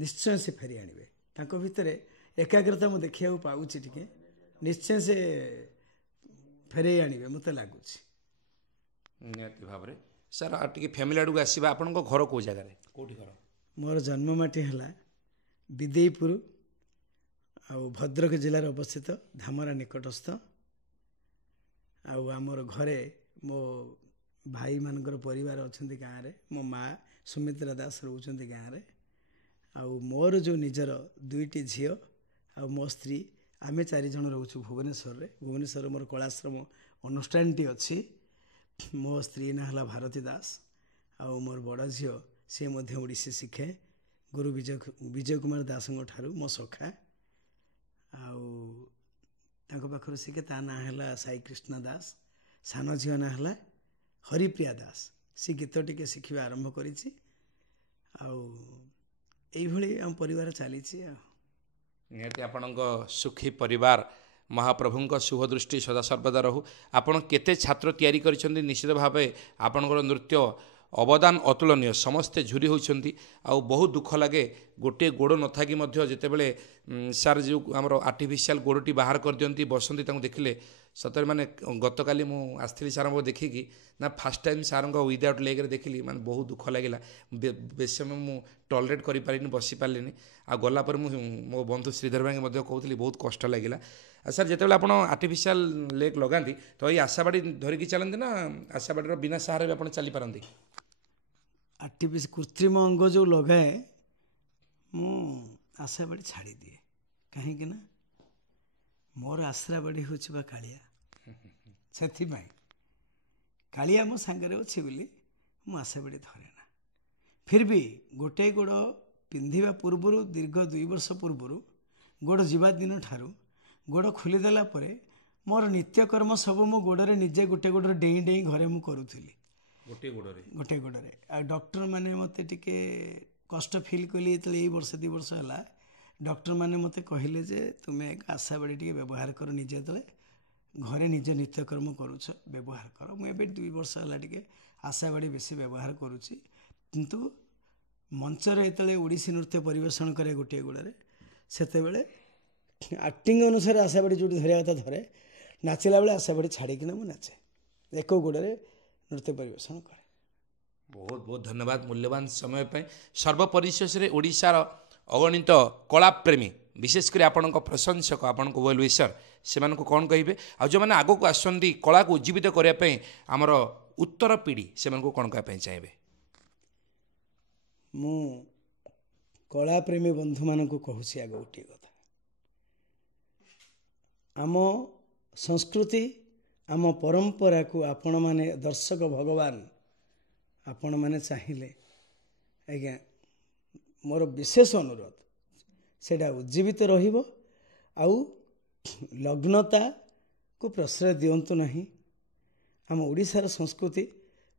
ନିଶ୍ଚୟ ସେ ଫେରି ଆଣିବେ। ତାଙ୍କ ଭିତରେ ଏକାଗ୍ରତା ମୁଁ ଦେଖିବାକୁ ପାଉଛି, ଟିକେ ନିଶ୍ଚୟ ସେ ଫେରାଇ ଆଣିବେ ମୋତେ ଲାଗୁଛି। ନିହାତି ଭାବରେ। ସାର୍ ଆଉ ଟିକେ ଫ୍ୟାମିଲି ଆଡ଼କୁ ଆସିବା। ଆପଣଙ୍କ ଘର କେଉଁ ଜାଗାରେ, କେଉଁଠି ଘର? ମୋର ଜନ୍ମମାଟି ହେଲା ବିଦେଇପୁର, ଆଉ ଭଦ୍ରକ ଜିଲ୍ଲାରେ ଅବସ୍ଥିତ, ଧାମରା ନିକଟସ୍ଥ। ଆଉ ଆମର ଘରେ ମୋ ଭାଇମାନଙ୍କର ପରିବାର ଅଛନ୍ତି ଗାଁରେ। ମୋ ମା ସୁମିତ୍ରା ଦାସ ରହୁଛନ୍ତି ଗାଁରେ। ଆଉ ମୋର ଯେଉଁ ନିଜର ଦୁଇଟି ଝିଅ ଆଉ ମୋ ସ୍ତ୍ରୀ, ଆମେ ଚାରିଜଣ ରହୁଛୁ ଭୁବନେଶ୍ୱରରେ। ଭୁବନେଶ୍ୱରରେ ମୋର କଳାଶ୍ରମ ଅନୁଷ୍ଠାନଟି ଅଛି। ମୋ ସ୍ତ୍ରୀ ନାଁ ହେଲା ଭାରତୀ ଦାସ, ଆଉ ମୋର ବଡ଼ ଝିଅ ସିଏ ମଧ୍ୟ ଓଡ଼ିଶୀ ଶିଖେ ଗୁରୁ ବିଜୟ କୁମାର ଦାସଙ୍କ ଠାରୁ, ମୋ ସଖା। ଆଉ ତାଙ୍କ ପାଖରୁ ଶିଖେ, ତା ନାଁ ହେଲା ସାଇ କୃଷ୍ଣ ଦାସ। ସାନ ଝିଅ ନାଁ ହେଲା ହରିପ୍ରିୟା ଦାସ, ସେ ଗୀତ ଟିକେ ଶିଖିବା ଆରମ୍ଭ କରିଛି। ଆଉ ଏଇଭଳି ଆମ ପରିବାର ଚାଲିଛି। ଆଉ ନିହାତି ଆପଣଙ୍କ ସୁଖୀ ପରିବାର ମହାପ୍ରଭୁଙ୍କ ଶୁଭଦୃଷ୍ଟି ସଦାସର୍ବଦା ରହୁ। ଆପଣ କେତେ ଛାତ୍ର ତିଆରି କରିଛନ୍ତି, ନିଶ୍ଚିତ ଭାବେ ଆପଣଙ୍କର ନୃତ୍ୟ ଅବଦାନ ଅତୁଳନୀୟ। ସମସ୍ତେ ଝୁରି ହେଉଛନ୍ତି। ଆଉ ବହୁତ ଦୁଃଖ ଲାଗେ, ଗୋଟିଏ ଗୋଡ଼ ନଥାକି ମଧ୍ୟ ଯେତେବେଳେ ସାର୍ ଯେଉଁ ଆମର ଆର୍ଟିଫିସିଆଲ ଗୋଡ଼ଟି ବାହାର କରିଦିଅନ୍ତି, ବସନ୍ତି, ତାଙ୍କୁ ଦେଖିଲେ ସତରେ ମାନେ ଗତକାଲି ମୁଁ ଆସିଥିଲି ସାର୍ଙ୍କୁ ଦେଖିକି ନା, ଫାର୍ଷ୍ଟ ଟାଇମ୍ ସାର୍ଙ୍କ ୱିଦାଉଟ୍ ଲେଗ୍ରେ ଦେଖିଲି, ମାନେ ବହୁତ ଦୁଃଖ ଲାଗିଲା। ବେଶୀ ସମୟ ମୁଁ ଟଲରେଟ୍ କରିପାରିନି, ବସିପାରିଲିନି। ଆଉ ଗଲା ପରେ ମୁଁ ମୋ ବନ୍ଧୁ ଶ୍ରୀଧର ଭାଇଙ୍କୁ ମଧ୍ୟ କହୁଥିଲି, ବହୁତ କଷ୍ଟ ଲାଗିଲା। ଆଉ ସାର୍ ଯେତେବେଳେ ଆପଣ ଆର୍ଟିଫିସିଆଲ ଲେଗ୍ ଲଗାନ୍ତି ତ ଏଇ ଆଶାବାଡ଼ି ଧରିକି ଚାଲନ୍ତି ନା ଆଶାବାଡ଼ିର ବିନା ସାହାରାରେ ଆପଣ ଚାଲିପାରନ୍ତି? କୃତ୍ରିମ ଅଙ୍ଗ ଯେଉଁ ଲଗାଏ, ମୁଁ ଆଶାବାଡ଼ି ଛାଡ଼ିଦିଏ। କାହିଁକି ନା ମୋର ଆଶ୍ରାବାଡ଼ି ହେଉଛି ବା କାଳିଆ। ସେଥିପାଇଁ କାଳିଆ ମୋ ସାଙ୍ଗରେ ଅଛି ବୋଲି ମୁଁ ଆଶାବାଡ଼ି ଧରେ ନା। ଫିର୍ ବି ଗୋଟେ ଗୋଡ଼ ପିନ୍ଧିବା ପୂର୍ବରୁ, ଦୀର୍ଘ 2 ବର୍ଷ ପୂର୍ବରୁ ଗୋଡ଼ ଯିବା ଦିନ ଠାରୁ ଗୋଡ଼ ଖୋଲିଦେଲା ପରେ ମୋର ନିତ୍ୟକର୍ମ ସବୁ ମୁଁ ଗୋଡ଼ରେ ନିଜେ ଗୋଟେ ଗୋଡ଼ରେ ଡେଇଁ ଡେଇଁ ଘରେ ମୁଁ କରୁଥିଲି, ଗୋଟେ ଗୋଡ଼ରେ। ଆଉ ଡକ୍ଟରମାନେ ମୋତେ ଟିକେ କଷ୍ଟ ଫିଲ୍ କଲି ଯେତେବେଳେ ଏଇ ବର୍ଷ 2 ବର୍ଷ ହେଲା, ଡକ୍ଟରମାନେ ମୋତେ କହିଲେ ଯେ ତୁମେ ଆଶାବାଡ଼ି ଟିକେ ବ୍ୟବହାର କର, ନିଜେ ଯେତେବେଳେ ଘରେ ନିଜ ନିତ୍ୟକର୍ମ କରୁଛ ବ୍ୟବହାର କର। ମୁଁ ଏବେ 2 ବର୍ଷ ହେଲା ଟିକେ ଆଶାବାଡ଼ି ବେଶୀ ବ୍ୟବହାର କରୁଛି। କିନ୍ତୁ ମଞ୍ଚରେ ଯେତେବେଳେ ଓଡ଼ିଶୀ ନୃତ୍ୟ ପରିବେଷଣ କରେ ଗୋଟିଏ ଗୋଡ଼ରେ, ସେତେବେଳେ ଆକ୍ଟିଂ ଅନୁସାରେ ଆଶାବାଡ଼ି ଯେଉଁଠି ଧରିବା କଥା ଧରେ, ନାଚିଲା ବେଳେ ଆଶାବାଡ଼ି ଛାଡ଼ିକିନା ମୁଁ ନାଚେ, ଏକ ଗୋଡ଼ରେ ନୃତ୍ୟ ପରିବେଷଣ କରେ। ବହୁତ ବହୁତ ଧନ୍ୟବାଦ ମୂଲ୍ୟବାନ ସମୟ ପାଇଁ। ସର୍ବପରିଶେଷରେ ଓଡ଼ିଶାର ଅଗଣିତ କଳାପ୍ରେମୀ विशेषकर आपण प्रशंसक आपण वेल विशर से कौन कहे आ जो मैंने आगक आसुँच कला को उज्जीवित करने आमर उत्तर पीढ़ी से कौन कहना चाहिए? मु कला प्रेमी बंधु मान कहूँ आग गोटे कथा आम संस्कृति आम परंपरा को आपण माने दर्शक भगवान आपण माने चाहिए आज्ञा मोर विशेष अनुरोध सेटा उज्जीवित रहिबो आउ लग्नता को प्रश्रय दिंतु नहीं। आम ओडिशार संस्कृति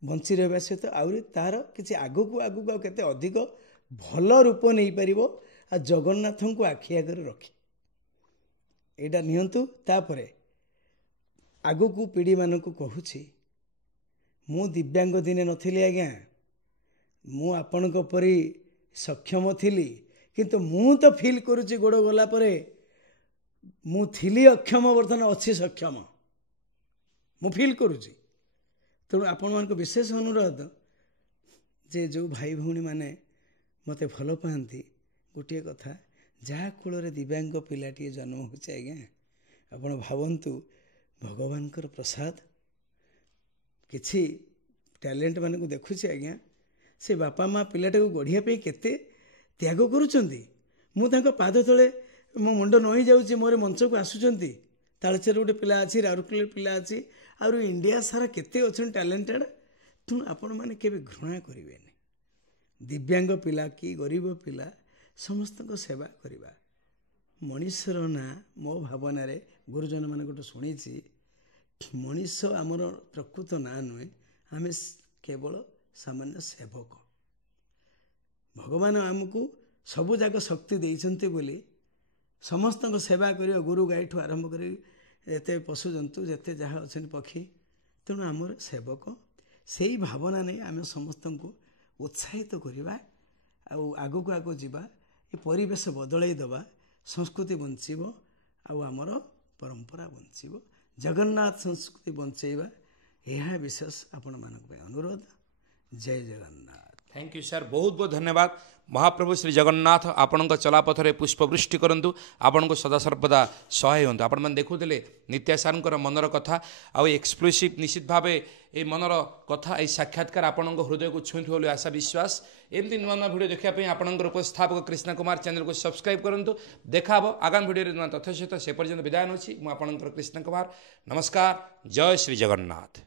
बंची रहा सहित आउरी तार किसी आगू आगू केते अधिक भल रूप नहीं पारिबो आ जगन्नाथ को आखि आगे रखी एटा नियंतु। तापरे आगू को पीढ़ी मान को कहूँ मु दिव्यांग दिने नथिली आज्ञा मु आपण परी सक्षम थिली किंतु मु तो फील करुच्ची गोड़ गला परे मु थिली अक्षम बर्तमान अच्छी सक्षम मु फील करुच्ची। तेणु आपण मान विशेष अनुरोध जे जो भाई भौणी माने मते भल पाती गोटे कथा जहाँ कूल दिव्यांग पिलाटी जन्म होचे आज्ञा आपण भावन्तु भगवान प्रसाद किछि टैलेंट मान को देखुची आज्ञा से बापा माँ पिलाटा को गढ़िया पे केते त्याग करुचंती मु तांको पाद तले मो मुंड नई जाउची मोर मंच को आसुचंती तालचेर गोटे पिला अच्छी राउरकेला पिला अच्छी आर इंडिया सारा केते अच्छे टैलेंटेड। तेणु आपण मैंने केबे घृणा करेंगे दिव्यांग पिला कि गरीब पिला समस्त सेवा करवा मनीषर ना मो भावना रे गुरुजन मान गोटे शुणी मनीष आमर प्रकृत ना नुहे आम केवल सामान्य सेवक भगवान आमको सबु जाक शक्ति देइछन्ते बोली समस्त सेवा कर गुरु गाई ठू आरंभ कर एते पशु जंतु जेते जहाँ अच्छे पक्षी तेणु आमर सेवक से ही भावना नहीं आम समस्त को उत्साहित करवा आगू को आगू जावा ये परिवेश बदल दबा संस्कृति बंचब आमर परंपरा बंचब जगन्नाथ संस्कृति बंचेवा यह विशेष आपण मानक अनुरोध। जय जगन्नाथ। थैंक यू सर बहुत बहुत धन्यवाद। महाप्रभु श्री जगन्नाथ आपण चलापथरे पुष्पवृष्टि करूँ आपण को सदासर्वदा सहाय हूँ। आपण मैंने देखुले नित्या सार मनर कथा आउ एक्सक्लूसिव निश्चित भाव ये मनर कथा ये साक्षात्कार आपण हृदय को छुईथु बोली आशा विश्वास। एमती नुआ नुआ भिडियो देखापी आपंकर उपस्थापक कृष्णा कुमार चैनल को सब्सक्राइब करूँ। देखा आगामी भिडियो नुआ तथ्य सहित से पर्यंत विदाय नौछि। मुझे कृष्णा कुमार नमस्कार। जय श्री जगन्नाथ।